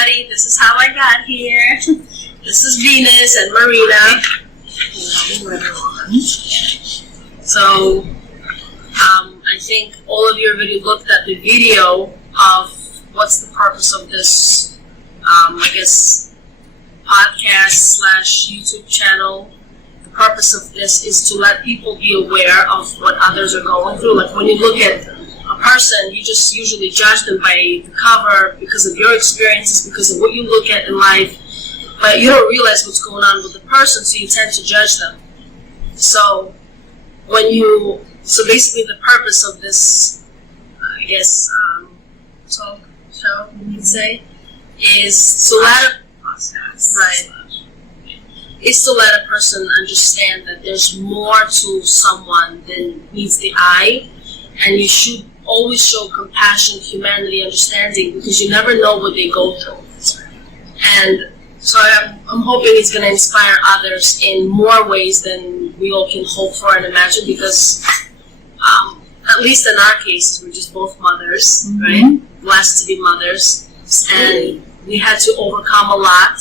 everybody. This is how I got here. This is Venus and Marina. Hello, everyone. So, I think all of you already looked at the video of what's the purpose of this, podcast / YouTube channel. The purpose of this is to let people be aware of what others are going through. Like when you look at a person, you just usually judge them by the cover because of your experiences, because of what you look at in life, but you don't realize what's going on with the person, so you tend to judge them. So basically the purpose of this, talk show, you could say, is to let a person understand that there's more to someone than meets the eye, and you should always show compassion, humanity, understanding, because you never know what they go through. And so I'm hoping it's going to inspire others in more ways than we all can hope for and imagine, because at least in our cases, we're just both mothers, right? Blessed to be mothers. And we had to overcome a lot.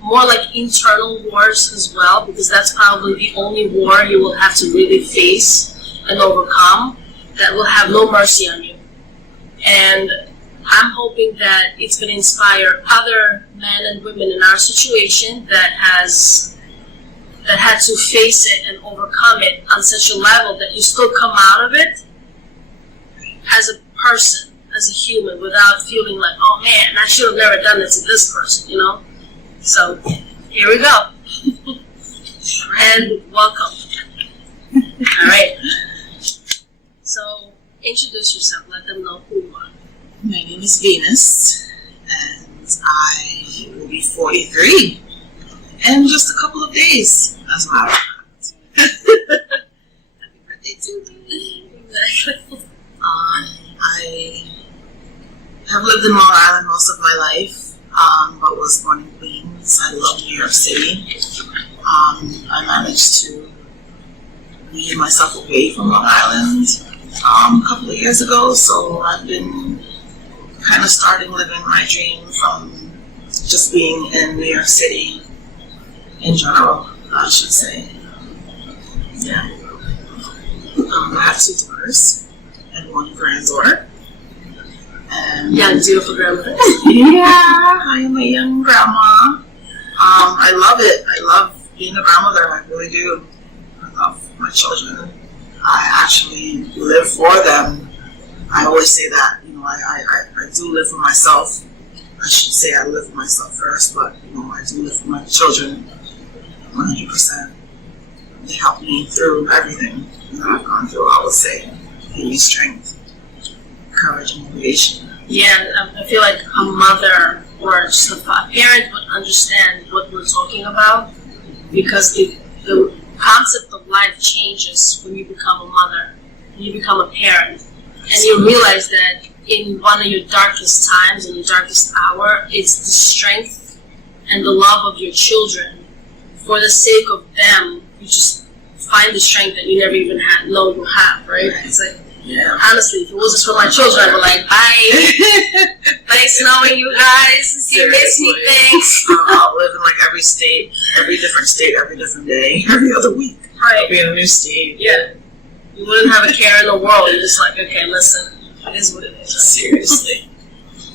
More like internal wars as well, because that's probably the only war you will have to really face and overcome that will have no mercy on you. And I'm hoping that it's going to inspire other men and women in our situation that had to face it and overcome it on such a level that you still come out of it as a person, as a human, without feeling like, oh man, I should have never done it to this person, you know? So, here we go. And welcome. All right. So, introduce yourself. Let them know who you are. My name is Venus, and I will be 43 in just a couple of days, as a matter of fact. Happy birthday to me. Exactly. I have lived in Long Island most of my life, but was born in Queens. I love New York City. I managed to wean myself away from Long Island a couple of years ago, so I've been kind of starting living my dream from just being in New York City in general, I should say. Yeah. I have 2 daughters and 1 granddaughter. And Young, beautiful grandmother. yeah, I am a young grandma. I love it. I love being a grandmother. I really do. I love my children. I actually live for them. I always say that, I do live for myself. I should say I live for myself first, but, I do live for my children 100%. They help me through everything that I've gone through, I would say. Give me strength, courage, and motivation. Yeah, I feel like a mother or just a parent would understand what we're talking about, because the concept of life changes when you become a mother, when you become a parent, and you realize that in one of your darkest times, in your darkest hour, it's the strength and the love of your children. For the sake of them, you just find the strength that you never even know you have, right? It's like, yeah. Honestly, if it wasn't for my children, I'd be like, bye. Nice knowing you guys. You miss me, thanks. I'll live in every different state, every different day, every other week. Right. Be in a new state. Yeah. You wouldn't have a care in the world. You're just like, okay, listen, it is what it is. Seriously.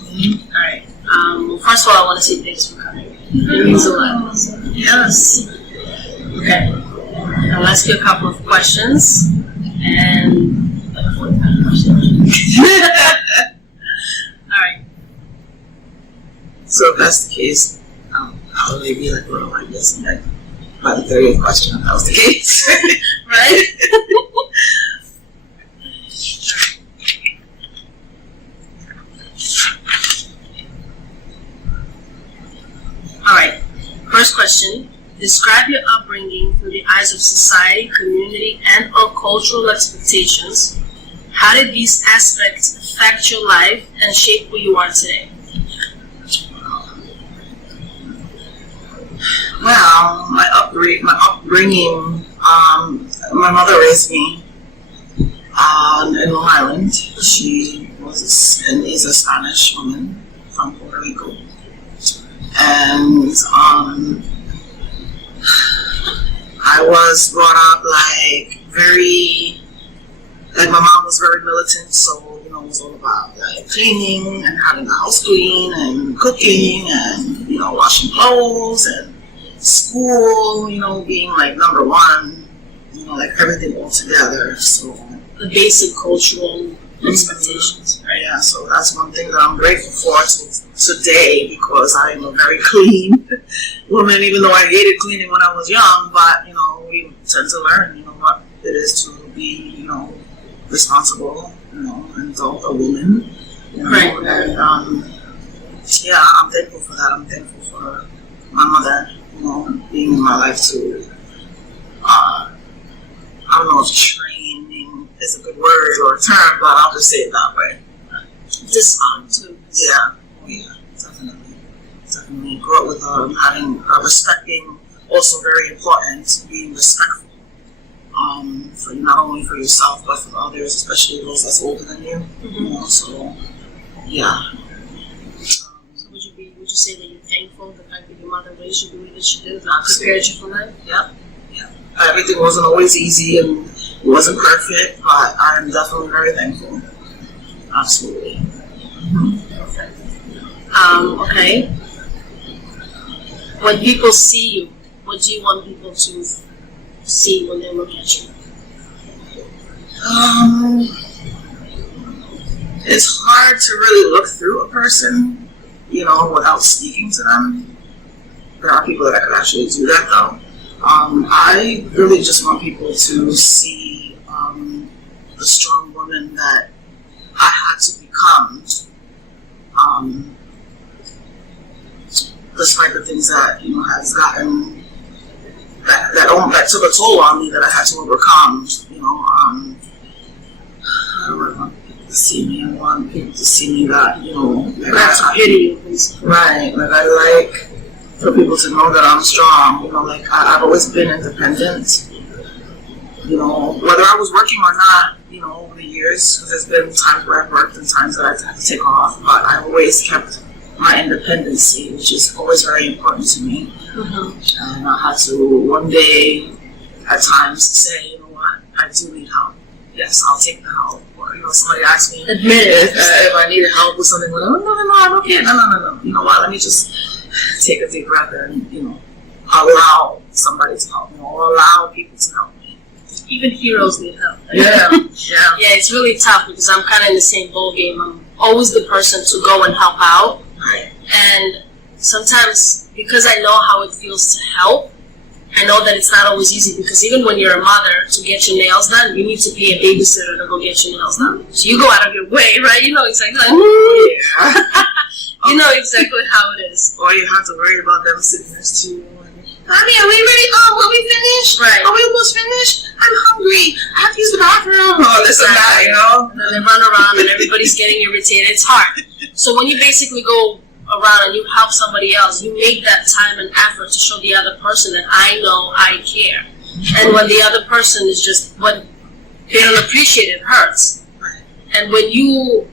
All right. Well, first of all, I want to say thanks for coming. It means a lot. Yes. Okay. I'll ask you a couple of questions, and all right. So if that's the case, I'll leave you like this, and by the 30th question, if that was the case. Right? All right. First question. Describe your upbringing through the eyes of society, community, and or cultural expectations. How did these aspects affect your life and shape who you are today? Well, my upbringing, my mother raised me in Long Island. She is a Spanish woman from Puerto Rico. And I was brought up like my mom was very militant, so it was all about like cleaning and having the house clean and cooking and washing clothes and school, being like number one, like everything all together. So the basic cultural expectations, right? Yeah, so that's one thing that I'm grateful for today, because I am a very clean woman, even though I hated cleaning when I was young. But we tend to learn, what it is to be, responsible, and adult, a woman, right? And yeah, I'm thankful for that. I'm thankful for my mother, being in my life to, I don't know if training is a good word or a term, but I'll just say it that way. Disarm too. Yeah. Oh yeah, definitely. Definitely. Grew up with having respect being also very important, being respectful. For not only for yourself but for others, especially those that's older than you. So yeah. So would you say that you're thankful the fact that your mother raised you the way that she did, not prepared you for life? Yeah. Everything wasn't always easy and it wasn't perfect, but I'm definitely very thankful. Absolutely. Perfect. Okay. When people see you, what do you want people to see when they look at you? It's hard to really look through a person, without speaking to them. There are people that could actually do that, though. I really just want people to see the strong woman that I had to become, despite the things that has gotten that took a toll on me that I had to overcome. I don't want people to see me. I want people to see me that That's a pity. Right. Like I like for people to know that I'm strong. I've always been independent. Whether I was working or not, over the years, because there's been times where I've worked and times that I've had to take off, but I've always kept my independency, which is always very important to me. And I had to one day, at times, say, you know what, I do need help. Yes, I'll take the help. Or somebody asked me if I needed help with something. Well, no, I'm okay. No. You know what? Let me just take a deep breath and allow somebody to help me, or allow people to help me. Even heroes need help. Right? Yeah. Yeah, it's really tough because I'm kind of in the same bowl game. I'm always the person to go and help out. Right. And sometimes, because I know how it feels to help, I know that it's not always easy, because even when you're a mother, to get your nails done, you need to pay a babysitter to go get your nails done. So you go out of your way, right? You know exactly. You know exactly how it is. Or you have to worry about them sitting next to you. Honey, are we ready? Will we finish? Right. Are we almost finished? I'm hungry. I have to use the bathroom. Oh, this and that, And then they run around and everybody's getting irritated. It's hard. So when you basically go around and you help somebody else, you make that time and effort to show the other person that I know I care. And when the other person is just, when they don't appreciate it, hurts. And when you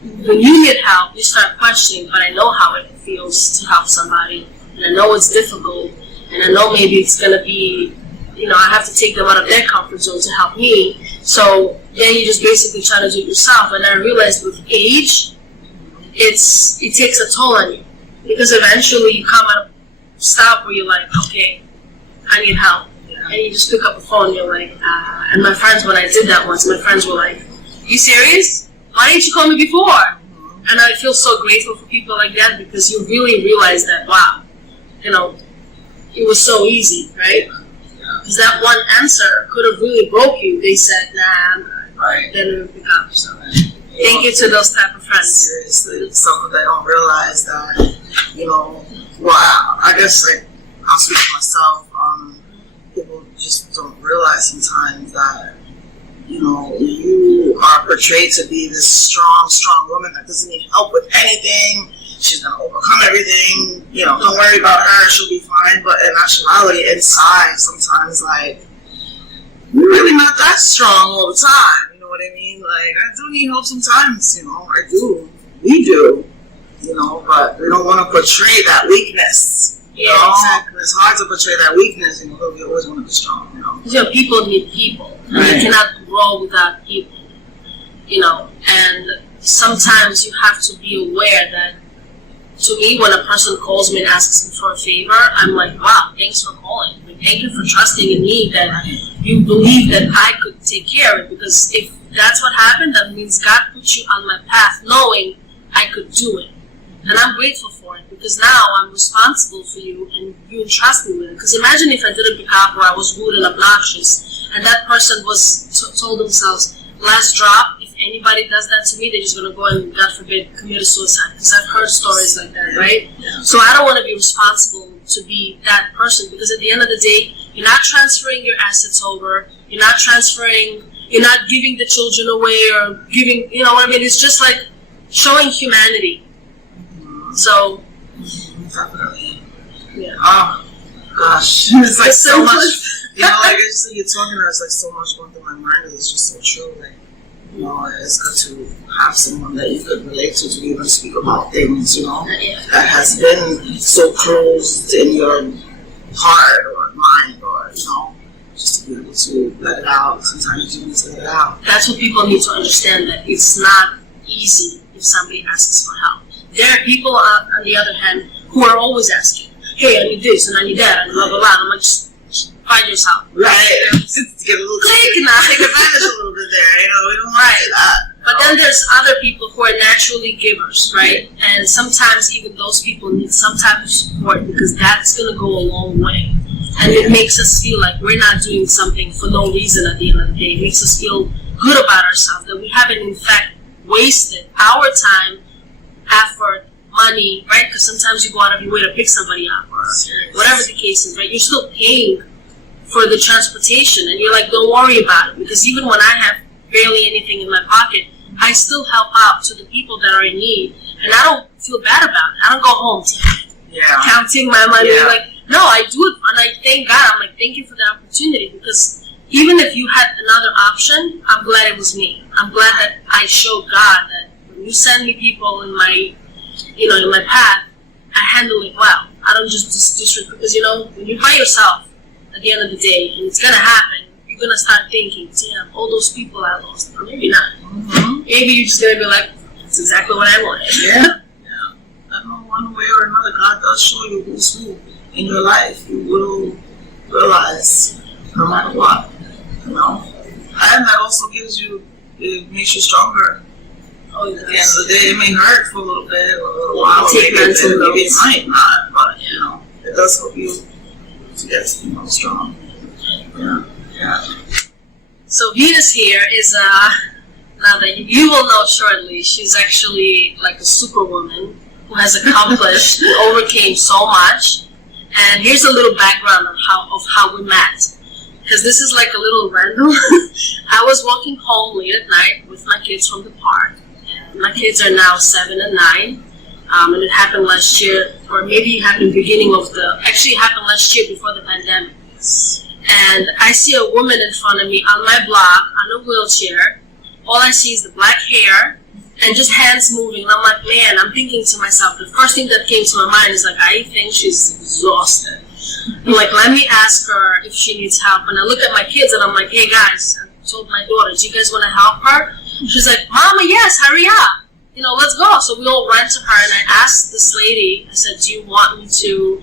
need help, you start questioning, but I know how it feels to help somebody. And I know it's difficult. And I know maybe it's going to be, I have to take them out of their comfort zone to help me. So then you just basically try to do it yourself. And I realized with age, it takes a toll on you, because eventually you come at a stop where you're like, okay, I need help. And you just pick up the phone and you're like, and my friends, when I did that once, my friends were like, you serious? Why didn't you call me before? And I feel so grateful for people like that, because you really realize that, wow, it was so easy, right? Because that one answer could have really broke you. They said, nah, I'm not. Right. They didn't pick up. So thank you to those type of friends. Seriously, some they don't realize that, I guess I'll speak for myself. People just don't realize sometimes that, you are portrayed to be this strong woman that doesn't need help with anything. She's going to overcome everything. Don't worry about her. She'll be fine. But in actuality, inside, sometimes, you're really not that strong all the time. You know what I mean? I do need help sometimes, I do. We do. but we don't want to portray that weakness. Exactly. It's hard to portray that weakness, but we always want to be strong, People need people. Right. You cannot grow without people, and sometimes you have to be aware that, to me, when a person calls me and asks me for a favor, I'm like, wow, thanks for calling. Thank you for trusting in me that you believe that I could take care of it, because if that's what happened, that means God put you on my path knowing I could do it. And I'm grateful for it, because now I'm responsible for you and you entrust me with it. Because imagine if I didn't pick up, or I was rude and obnoxious, and that person was told themselves, last drop, if anybody does that to me, they're just going to go and, God forbid, commit a suicide. Because I've heard stories like that, right? Yeah. So I don't want to be responsible to be that person, because at the end of the day, you're not transferring your assets over, you're not giving the children away, or giving, you know what I mean? It's just like showing humanity. So, definitely. Yeah. Oh, gosh. It's like so much, you're talking, there's like so much going through my mind, and it's just so true. Like, it's good to have someone that you could relate to even speak about things, that has been so closed in your heart or mind, or, just to be able to let it out. Sometimes you need to let it out. That's what people need to understand, that it's not easy if somebody asks for help. There are people, on the other hand, who are always asking, hey, I need this, and I need that, and blah, blah, blah. And I'm like, just find yourself. Right. Just get a little take advantage a little bit there, we don't want to do that. But then there's other people who are naturally givers, right? And sometimes even those people need some type of support, because that's going to go a long way. And it makes us feel like we're not doing something for no reason at the end of the day. It makes us feel good about ourselves, that we haven't, in fact, wasted our time, effort, money, right? Because sometimes you go out of your way to pick somebody up, or whatever the case is, right? You're still paying for the transportation, and you're like, don't worry about it, because even when I have barely anything in my pocket, I still help out to the people that are in need, and I don't feel bad about it. I don't go home counting my money. Yeah. Like, no, I do it, and I thank God. I'm like, thank you for the opportunity, because even if you had another option, I'm glad it was me. I'm glad that I showed God that when you send me people in my, in my path, I handle it well. I don't just disrespect, because when you're by yourself, at the end of the day, and it's gonna happen, you're gonna start thinking, damn, all those people I lost, or maybe not. Mm-hmm. Maybe you're just gonna be like, that's exactly what I wanted. Yeah. I know one way or another, God does show you who's who in your life. You will realize, no matter what, and that also it makes you stronger. Oh, yes. At the end of the day, it may hurt for a little bit, or a little while, maybe it might not, but it does help you to get strong. Yeah. So Venus here is now that you will know shortly, she's actually like a superwoman who has accomplished and overcame so much. And here's a little background of how we met, because this is like a little random. I was walking home late at night with my kids from the park. And my kids are now 7 and 9. And it happened last year, or maybe it happened actually it happened last year before the pandemic. And I see a woman in front of me on my block, on a wheelchair. All I see is the black hair and just hands moving. And I'm like, man, I'm thinking to myself, the first thing that came to my mind is like, I think she's exhausted. I'm like, let me ask her if she needs help. And I look at my kids and I'm like, hey guys, I told my daughter, do you guys want to help her? She's like, Mama, yes, hurry up. Let's go. So we all ran to her, and I asked this lady, I said, do you want me to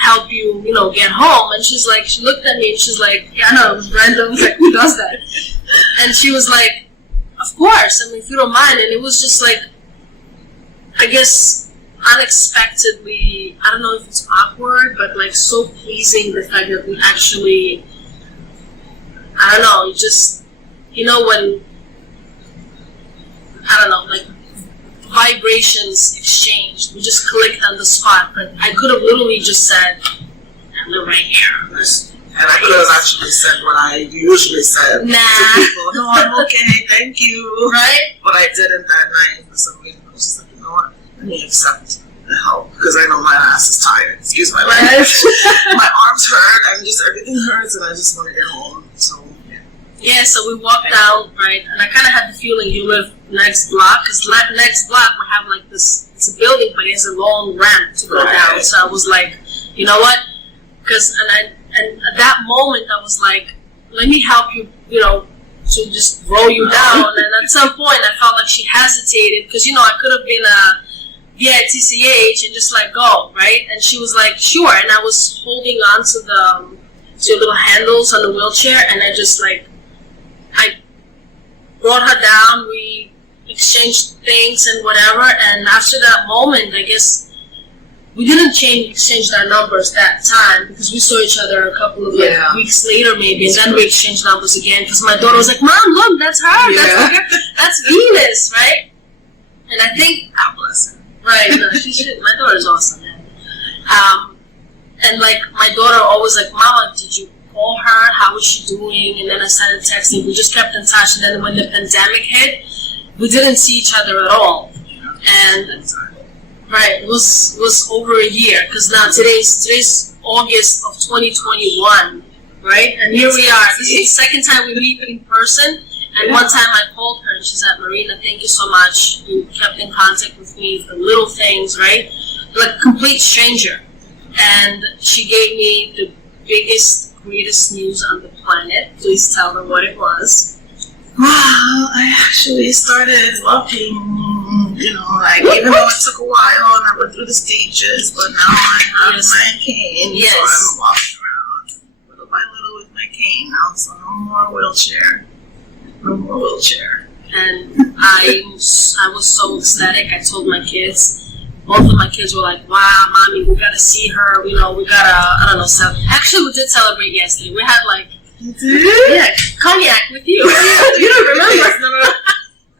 help you, get home? And she looked at me and she's like, yeah, no, it was random. Like, who does that? And she was like, of course, if you don't mind. And it was just like, I guess, unexpectedly, I don't know if it's awkward, but like so pleasing, the fact that we actually, I don't know, when, I don't know, like, vibrations exchanged. We just clicked on the spot, but I could have literally just said, I live right here. And I could have actually said what I usually said to people. No, I'm okay, thank you. Right? But I didn't that night for some reason. I was just like, what? Let me accept the help, because I know my ass is tired. Excuse my language. My arms hurt, and just everything hurts, and I just want to get home. So, yeah. Yeah, so we walked down, right, and I kind of had the feeling you live next block, because next block we have like this, it's a building, but it's a long ramp to go down. So I was like, you know what? Because, and at that moment I was like, let me help you, you know, to just roll you down. And at some point I felt like she hesitated, because, you know, I could have been a VITCH and just like go, right? And she was like, sure. And I was holding on to the little handles on the wheelchair, and I just like, I brought her down, we exchanged things and whatever, and after that moment, I guess, we didn't exchange our numbers that time, because we saw each other a couple of weeks later maybe, and then we exchanged numbers again, because my daughter was like, Mom, look, that's her, that's Venus, right? And I think, God bless her. Right, no, my daughter's awesome, man. And like, my daughter always like, Mama, did you call her? How was she doing? And then I started texting. We just kept in touch. And then when the pandemic hit, we didn't see each other at all. And right, it was over a year, because now today's August of 2021, right? And here we are. This is the second time we meet in person. And one time I called her and she said, Marina, thank you so much. You kept in contact with me for little things, right? Like a complete stranger. And she gave me the biggest, greatest news on the planet. Please tell her what it was. Well, I actually started walking, you know, like, even though it took a while and I went through the stages, but now I have my cane, so I'm walking around little by little with my cane now, so no more wheelchair. No more wheelchair. And I was so ecstatic. I told my kids. Both of my kids were like, wow, Mommy, we gotta see her. You know, we gotta, I don't know, actually, we did celebrate yesterday. We had like, cognac with you. You don't remember? No.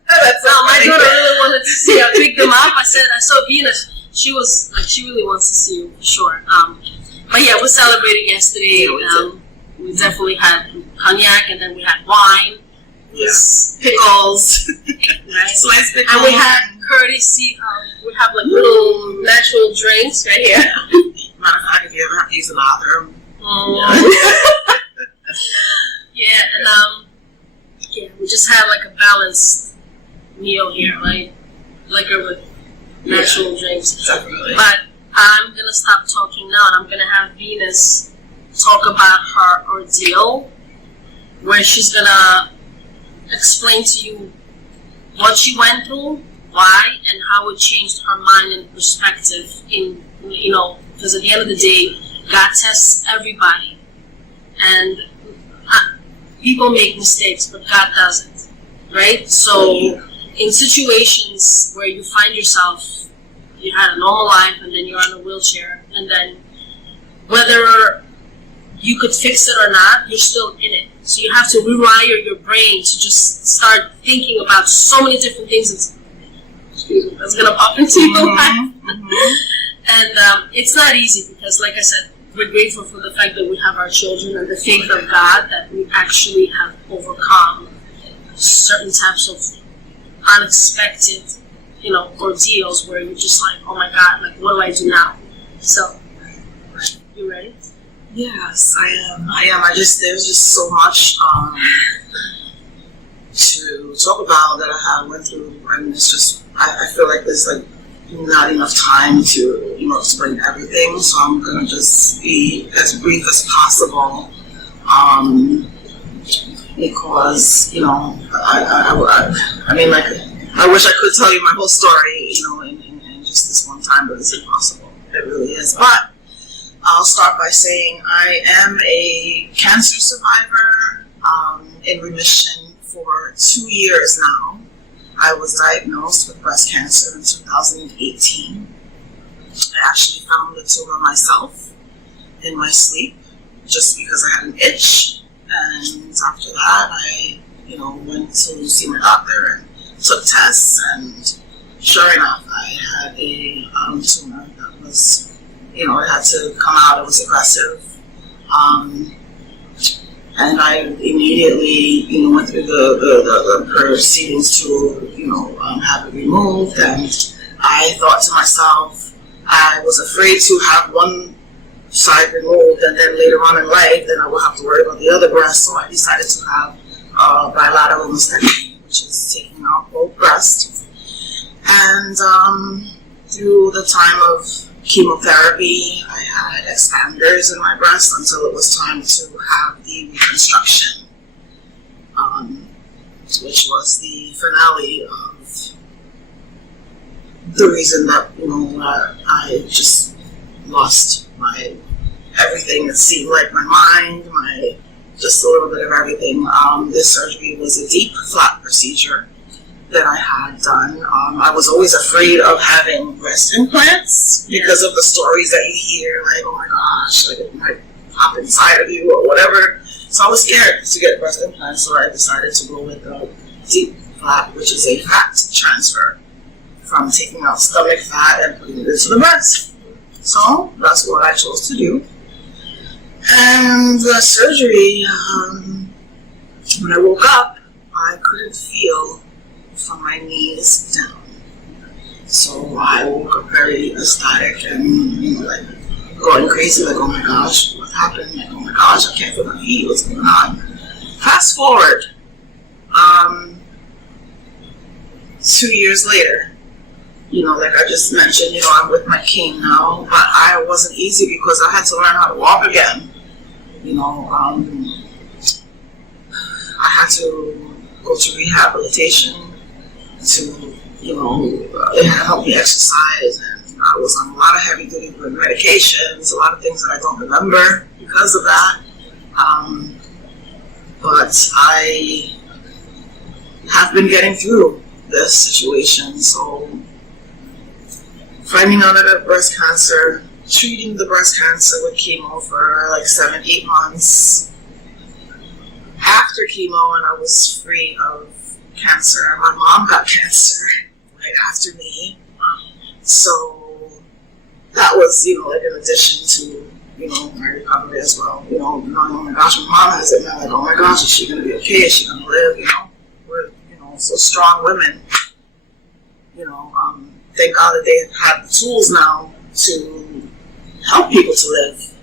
That's so my daughter really wanted to see her. I picked them up. I said, I saw Venus. She was like, she really wants to see you, for sure. But yeah, we celebrated yesterday. We definitely had cognac, and then we had wine. Pickles. Right? Sliced pickles. And we had courtesy, we have like little natural drinks right here. Matter of fact, if you ever have to use the bathroom. We just had like a balanced meal here, right? Liquor with natural drinks. Definitely. But I'm gonna stop talking now, and I'm gonna have Venus talk about her ordeal, where she's gonna explain to you what she went through, why, and how it changed her mind and perspective in, you know, because at the end of the day, God tests everybody. And people make mistakes, but God doesn't, right? So in situations where you find yourself, you had a normal life and then you're on a wheelchair, and then whether you could fix it or not, you're still in it. So you have to rewire your brain to just start thinking about so many different things that's going to pop into your life. And it's not easy, because like I said, we're grateful for the fact that we have our children and the faith of God that we actually have overcome certain types of unexpected, you know, ordeals where you're just like, oh my God, like, what do I do now? So, you ready? Yes, I am. There's just so much to talk about that I went through, and it's just, I feel like there's like not enough time to, you know, explain everything, so I'm gonna just be as brief as possible, because, you know, I mean, like, I wish I could tell you my whole story, you know, in just this one time, but it's impossible. It really is. But I'll start by saying I am a cancer survivor, in remission for 2 years now. I was diagnosed with breast cancer in 2018. I actually found the tumor myself in my sleep, just because I had an itch. And after that, I, you know, went to see my doctor and took tests, and sure enough, I had a tumor that was, you know, it had to come out. It was aggressive. And I immediately, you know, went through the proceedings to, you know, have it removed. And I thought to myself, I was afraid to have one side removed, and then later on in life, then I will have to worry about the other breast. So I decided to have bilateral mastectomy, which is taking out both breasts. And through the time of chemotherapy, I had expanders in my breast until it was time to have the reconstruction, which was the finale of the reason that, I just lost my everything. It seemed like my mind, just a little bit of everything. This surgery was a deep flat procedure that I had done. I was always afraid of having breast implants because of the stories that you hear, like, oh my gosh, like it might pop inside of you or whatever. So I was scared to get breast implants, so I decided to go with the deep flat, which is a fat transfer from taking out stomach fat and putting it into the breast. So that's what I chose to do. And the surgery, when I woke up, I couldn't feel from my knees down. So I woke up very ecstatic and, like, going crazy, like, oh my gosh, what happened? Like, oh my gosh, I can't feel my feet, what's going on? Fast forward, 2 years later, like I just mentioned, I'm with my king now, but I wasn't easy because I had to learn how to walk again. I had to go to rehabilitation to, help me exercise, and I was on a lot of heavy-duty medications, a lot of things that I don't remember because of that. But I have been getting through this situation, so finding out I got breast cancer, treating the breast cancer with chemo for like 7-8 months. After chemo, and I was free of cancer, my mom got cancer right after me. So that was, like an addition to, my recovery as well. Knowing, oh my gosh, my mom has it, and I'm like, oh my gosh, is she going to be okay? Is she going to live? We're, so strong women. Thank God that they have the tools now to help people to live,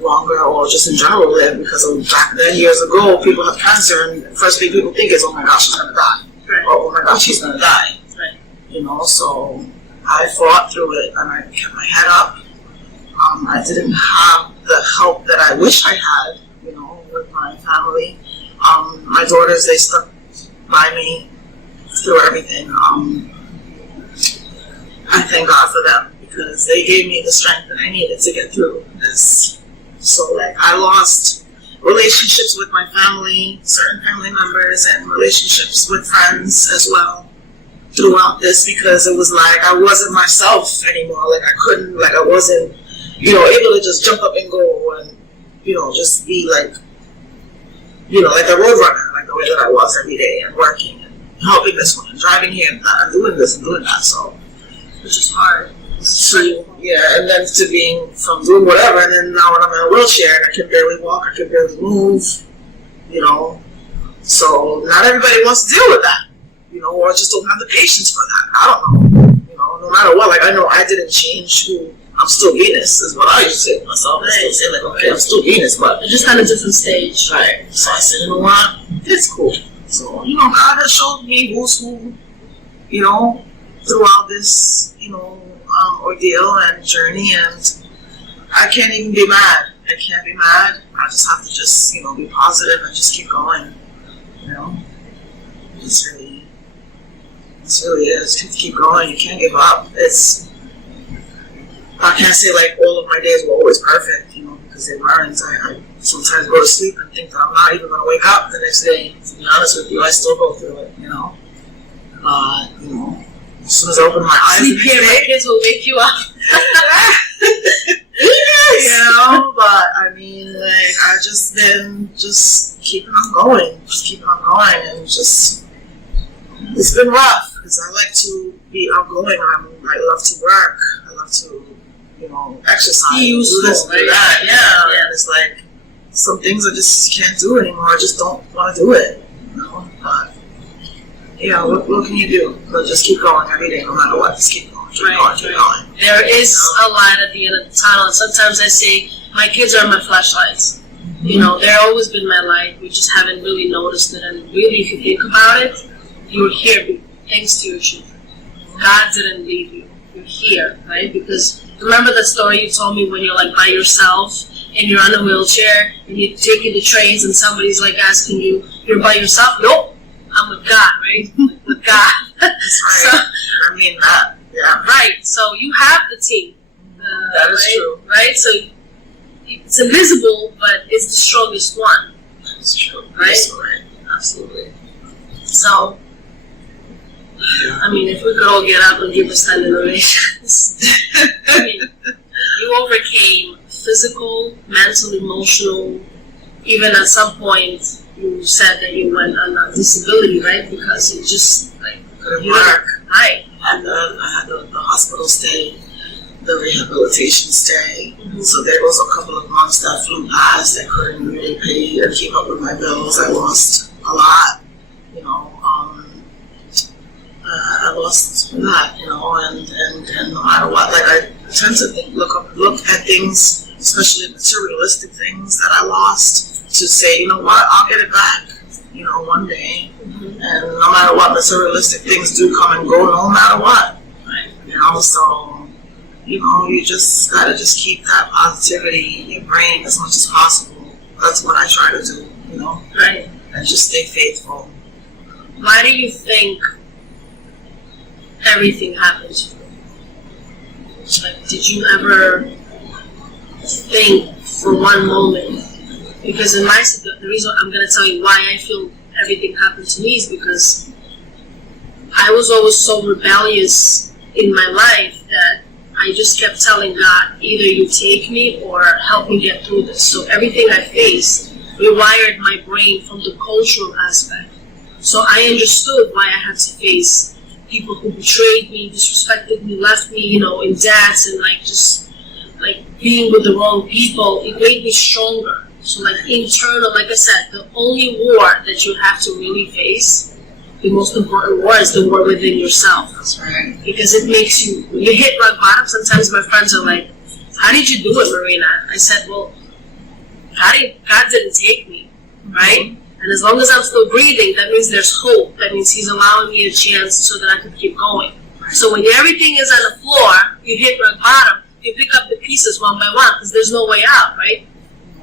longer, or just in general live, because back then, years ago, people have cancer and the first thing people think is, oh my gosh, she's going to die. Right. Or, oh my gosh, she's going to die. Right. So I fought through it and I kept my head up. I didn't have the help that I wish I had, with my family. My daughters, they stuck by me through everything. I thank God for them because they gave me the strength that I needed to get through this. So, like, I lost relationships with my family, certain family members, and relationships with friends as well throughout this, because it was like I wasn't myself anymore. Like, I couldn't, like, I wasn't, able to just jump up and go and, just be like, like the road runner, like the way that I was every day, and working and helping this one and driving here and that and doing this and doing that. So, which is hard. So, yeah, and then to being from doing whatever, and then now when I'm in a wheelchair and I can barely walk, I can barely move, So not everybody wants to deal with that, or just don't have the patience for that. I don't know, no matter what. Like, I know I didn't change who I'm still Venus, is what I used to say to myself. I still say, like, okay, I'm still Venus, but just at a different stage. Right. So I said, you know what? It's cool. So, God has showed me who's who, throughout this, ordeal and journey, and I can't even be mad. I can't be mad. I just have to just, be positive and just keep going. It's really is. Just keep going. You can't give up. I can't say like all of my days were always perfect, because they weren't. I sometimes go to sleep and think that I'm not even going to wake up the next day. To be honest with you, I still go through it, as soon as I open my eyes, sleep here, my kids will wake you up. But I mean, like, I've just been keeping on going, and just, it's been rough because I like to be outgoing. I love to work. I love to, exercise, do this, do that. Yeah. And it's like some things I just can't do anymore. I just don't want to do it. But yeah, what can you do? But just keep going every day, no matter what. Just keep going. Keep going. There is a light at the end of the tunnel, and sometimes I say my kids are my flashlights. You know, they've always been my light. We just haven't really noticed it. And really, if you think about it, you're here thanks to your children. God didn't leave you. You're here, right? Because remember the story you told me when you're like by yourself and you're on a wheelchair and you're taking the trains and somebody's like asking you, you're by yourself? Nope, I'm with God, right? With God. That's right. So, I mean that. Yeah. right. So you have the team. That is right? true. Right? So it's invisible, but it's the strongest one. That's true. Right? Absolutely. Absolutely. So, I mean, if we could all get up and give a standing ovation. I mean, you overcame physical, mental, emotional. Even at some point, you said that you went on a disability, right? Because it just like couldn't work. Right. And I had the hospital stay, the rehabilitation stay. Mm-hmm. So there was a couple of months that flew past. I couldn't really pay or keep up with my bills. I lost a lot, you know. I lost a lot, you know, and no matter what, like I tend to look at things, especially materialistic things that I lost, to say, you know what, I'll get it back, you know, one day. Mm-hmm. And no matter what, materialistic things do come and go, no matter what, right? You know, so, you know, you just gotta just keep that positivity in your brain as much as possible. That's what I try to do, you know, right? And just stay faithful. Why do you think everything happens? Like, did you ever think for one moment? Because in my, the reason I'm going to tell you why I feel everything happened to me is because I was always so rebellious in my life that I just kept telling God, either you take me or help me get through this. So everything I faced rewired my brain from the cultural aspect. So I understood why I had to face people who betrayed me, disrespected me, left me, you know, in debts, and like just like being with the wrong people. It made me stronger. So like internal, like I said, the only war that you have to really face, the most important war, is the war within yourself. That's right. Because it makes you, when you hit rock bottom, sometimes my friends are like, how did you do it, Marina? I said, well, God didn't take me, right? And as long as I'm still breathing, that means there's hope. That means He's allowing me a chance so that I can keep going. So when everything is on the floor, you hit rock bottom, you pick up the pieces one by one, because there's no way out, right?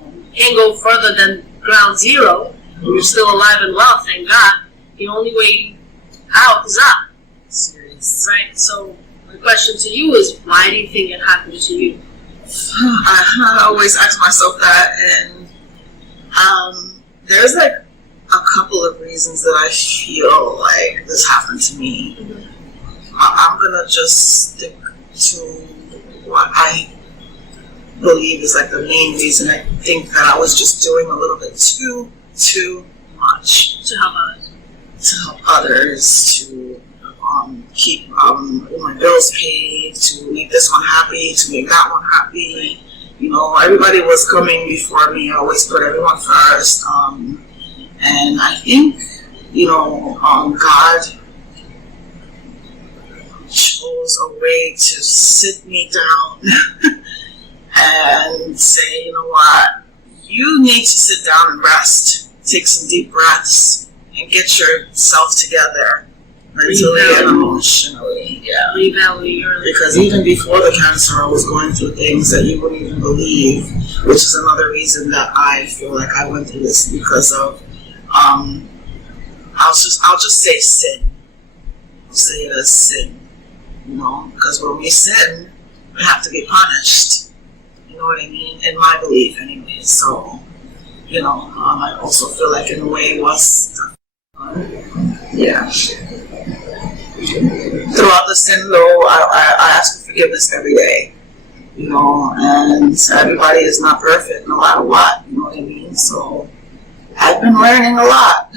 You can't go further than ground zero. You're still alive and well, thank God. The only way out is up. Serious. Right? So my question to you is, why do you think it happened to you? I always ask myself that, and there's like a couple of reasons that I feel like this happened to me. Mm-hmm. I'm gonna just stick to what I believe is like the main reason. I think that I was just doing a little bit too much to help others. To help others, to keep my bills paid, to make this one happy, to make that one happy. You know, everybody was coming before me. I always put everyone first. And I think, you know, God chose a way to sit me down and say, you know what, you need to sit down and rest, take some deep breaths, and get yourself together mentally and emotionally. Yeah. Because even before the cancer, I was going through things that you wouldn't even believe, which is another reason that I feel like I went through this, because of I'll just say sin. I'll say it as sin. You know, because when we sin, we have to be punished. You know what I mean? In my belief, anyway. So, you know, I also feel like in a way it was. Yeah. Throughout the sin, though, I ask for forgiveness every day. You know, and everybody is not perfect, no matter what. You know what I mean? So I've been learning a lot.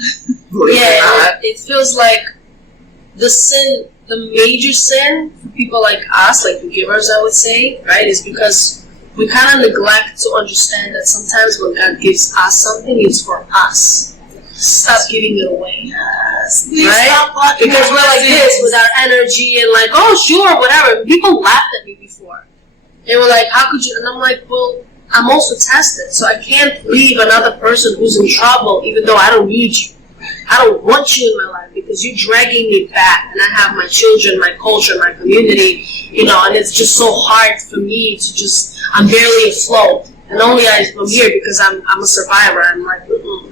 Yeah, it feels like the sin, the major sin for people like us, like the givers, I would say, right, is because we kind of neglect to understand that sometimes when God gives us something, it's for us. Stop giving it away. Yes. Right? Because we're like this with our energy and like, oh, sure, whatever. People laughed at me before. They were like, how could you? And I'm like, well, I'm also tested. So I can't leave another person who's in trouble even though I don't need you. I don't want you in my life because you're dragging me back, and I have my children, my culture, my community, and it's just so hard for me to I'm barely afloat. And only I'm here because I'm a survivor. I'm like,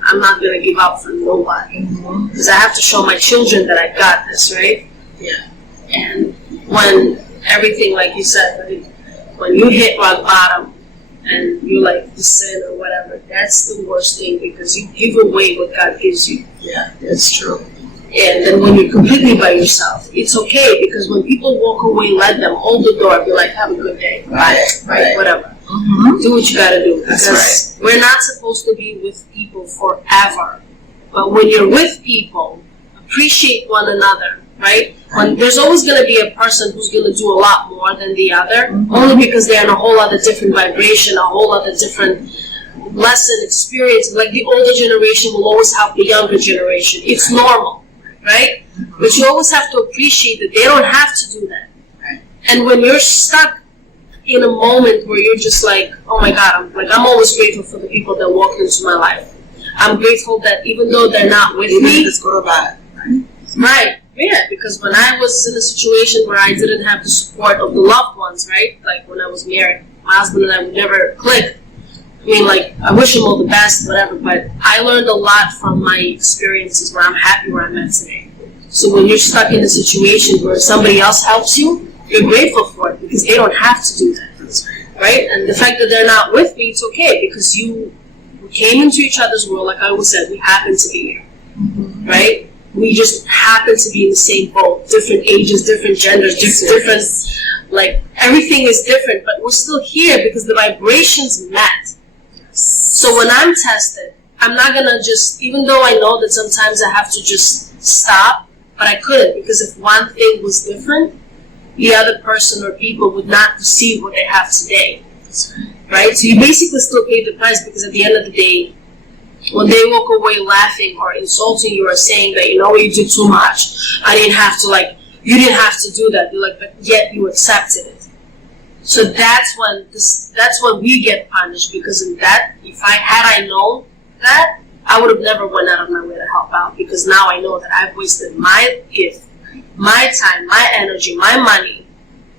I'm not going to give up for nobody. Because I have to show my children that I got this, right? Yeah. And when everything, like you said, when you hit rock bottom, and you descend or whatever, that's the worst thing because you give away what God gives you. Yeah, that's true. And then when you're completely by yourself, it's okay because when people walk away, let them hold the door, be like, have a good day. Right. Whatever. Do what you gotta do. Because we're not supposed to be with people forever. But when you're with people, appreciate one another, right? When there's always going to be a person who's going to do a lot more than the other, only because they're in a whole other different vibration, a whole other different lesson experience. Like the older generation will always help the younger generation. It's normal, right? But you always have to appreciate that they don't have to do that. And when you're stuck in a moment where you're just like, oh my God, I'm always grateful for the people that walked into my life. I'm grateful that even though they're not with me, it's good or bad. Right. Yeah, because when I was in a situation where I didn't have the support of the loved ones, right? Like when I was married, my husband and I would never click. I mean, I wish him all the best, whatever, but I learned a lot from my experiences where I'm happy where I'm at today. So when you're stuck in a situation where somebody else helps you, you're grateful for it because they don't have to do that, right? And the fact that they're not with me, it's okay because we came into each other's world, like I always said, we happen to be here, right? We just happen to be in the same boat, different ages, different genders, different, everything is different, but we're still here because the vibrations met. So when I'm tested, I'm not gonna even though I know that sometimes I have to just stop, but I couldn't because if one thing was different, the other person or people would not receive what they have today, right? So you basically still pay the price because at the end of the day, when they walk away laughing or insulting you or saying that, you did too much, I didn't have to, you didn't have to do that. You're like, but yet you accepted it. So that's when we get punished because if I known that, I would have never went out of my way to help out because now I know that I've wasted my gift, my time, my energy, my money.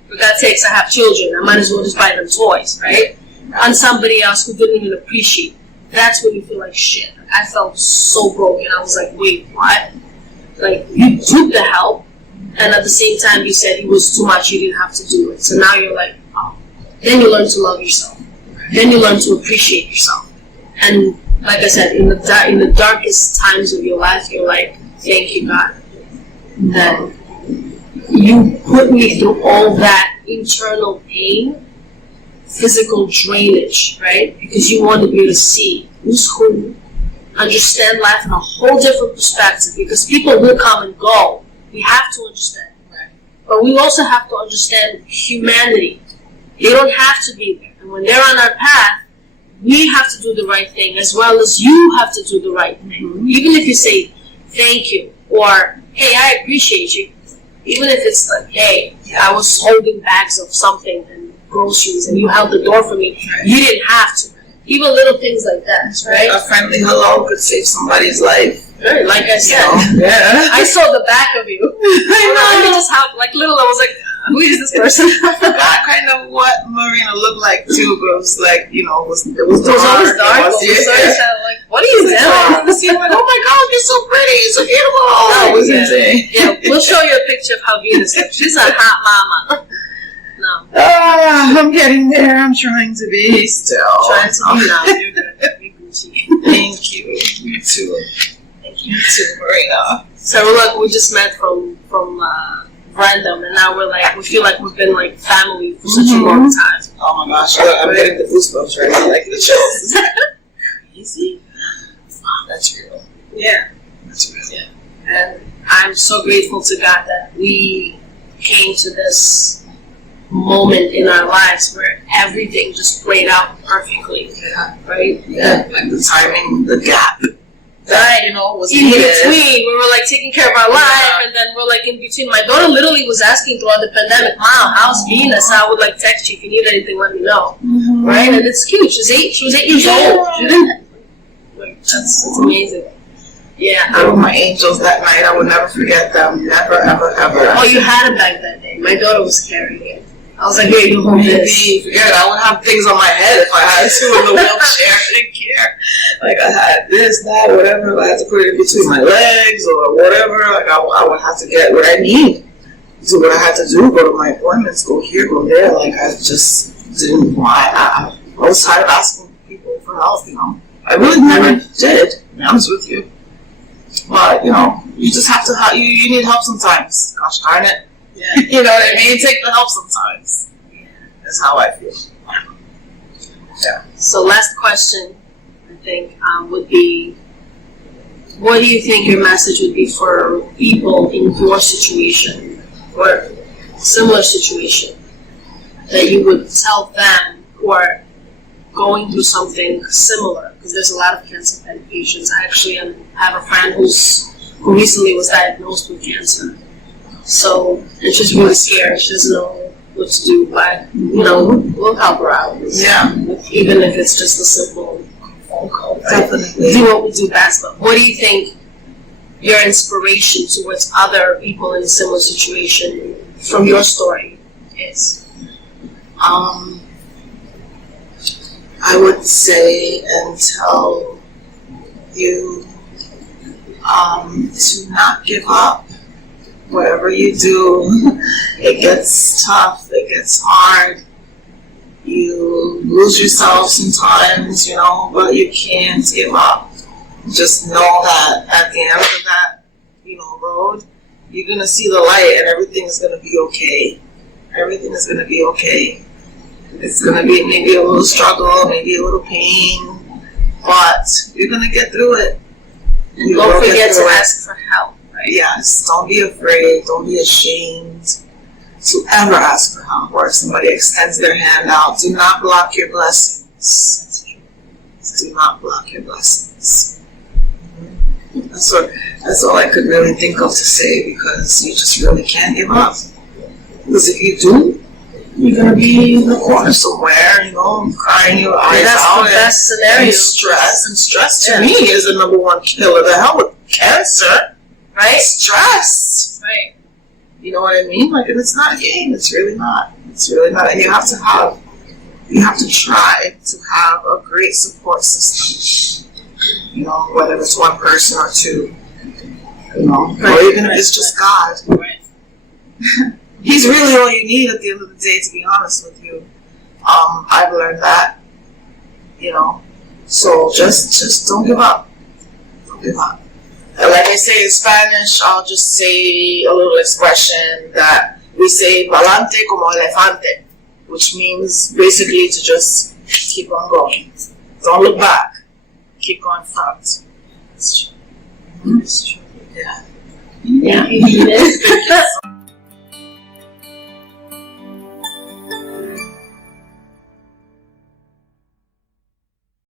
For God's sakes, I have children. I might as well just buy them toys, right? On somebody else who didn't even appreciate. That's when you feel like shit. I felt so broken. I was like, wait, what? You took the help, and at the same time you said it was too much, you didn't have to do it. So now you're like, oh. Then you learn to love yourself. Then you learn to appreciate yourself. And like I said, in the darkest times of your life, you're like, thank you, God, that you put me through all that internal pain, physical drainage, right? Because you wanted me to see who's who, understand life in a whole different perspective because people will come and go. We have to understand. Right. But we also have to understand humanity. They don't have to be there. And when they're on our path, we have to do the right thing as well as you have to do the right thing. Even if you say, thank you, or, hey, I appreciate you. Even if it's like, hey, I was holding bags of something and groceries and you held the door for me. Right. You didn't have to. Even little things like that, right? A friendly hello could save somebody's life. Right, like I said. Yeah. I saw the back of you. I know. Let me just help. Little, I was like, who is this person? I forgot kind of what Marina looked like too, but it was like, it was dark. It was always dark. What are you doing? I'm like, oh my God, you're so pretty, you're so beautiful. That was insane. Yeah, we'll show you a picture of how Venus looks. She's a hot mama. No. I'm getting there. I'm trying to be still. Trying to be now. You're good. You're Gucci. Thank you. You too. Thank you too, Marina. So look, we just met from random, and now we feel like we've been family for such a long time. Oh my gosh, I'm getting the goosebumps right now, the chills. Crazy. That's real. Yeah. That's real. Yeah. And I'm so grateful to God that we came to this moment in our lives where everything just played out perfectly. Yeah. Right? Yeah. The timing, the gap that, you know, was in needed. between. We were like taking care of our life, and then we're like in between. My daughter literally was asking throughout the pandemic, "Mom, how's Venus?" I would like text you if you need anything, let me know. Right? And it's cute. She was 8 years old. She didn't. Like, that's amazing. Yeah. They were my angels that night. I would never forget them. Never, ever, ever. Oh, you had a bag that day. My daughter was carrying it. I was like, "Here, you hold this." Forget it. I would have things on my head if I had to in the wheelchair. I didn't care. Like, I had this, that, whatever. I had to put it in between my legs or whatever. Like, I would have to get what I need. So what I had to do, go to my appointments, go here, go there. Like, I just didn't want. I was tired of asking people for help, you know. I really never did, to be honest with you. But, you know, you just have to, you need help sometimes. Gosh darn it. Yeah. You know what I mean? Take the help sometimes. That's how I feel. Yeah. So last question, I think, would be, what do you think your message would be for people in your situation or similar situation that you would tell them who are going through something similar? Because there's a lot of cancer patients. I actually have a friend who recently was diagnosed with cancer. So, and she's really scared. She doesn't know what to do, but, you know, we'll help her out. Yeah. Even if it's just a simple phone call. Definitely. Do what we do best. But what do you think your inspiration towards other people in a similar situation from your story is? I would say and tell you to not give up. Whatever you do, it gets tough, it gets hard. You lose yourself sometimes, you know, but you can't give up. Just know that at the end of that, you know, road, you're going to see the light and everything is going to be okay. Everything is going to be okay. It's going to be maybe a little struggle, maybe a little pain, but you're going to get through it. And don't forget to ask for help. Right? Yes, don't be afraid, don't be ashamed to ever ask for help, or if somebody extends their hand out, do not block your blessings. Do not block your blessings. That's all I could really think of to say, because you just really can't give up. Because if you do, you're going to be in the corner somewhere, you know, crying your eyes out. That's the best scenario. And stress to me is the number one killer. The hell with cancer. Right? Stress. Right. You know what I mean? Like, and it's not a game. It's really not. It's really not. And you have to try to have a great support system. You know, whether it's one person or two. You know, right. Or even if it's just God. Right. He's really all you need at the end of the day, to be honest with you. I've learned that. You know. So just don't give up. Don't give up. And like I say in Spanish, I'll just say a little expression that we say, Palante como Elefante, which means basically to just keep on going. Don't look back. Keep going front. That's true. That's true. Yeah. Yeah. Thank you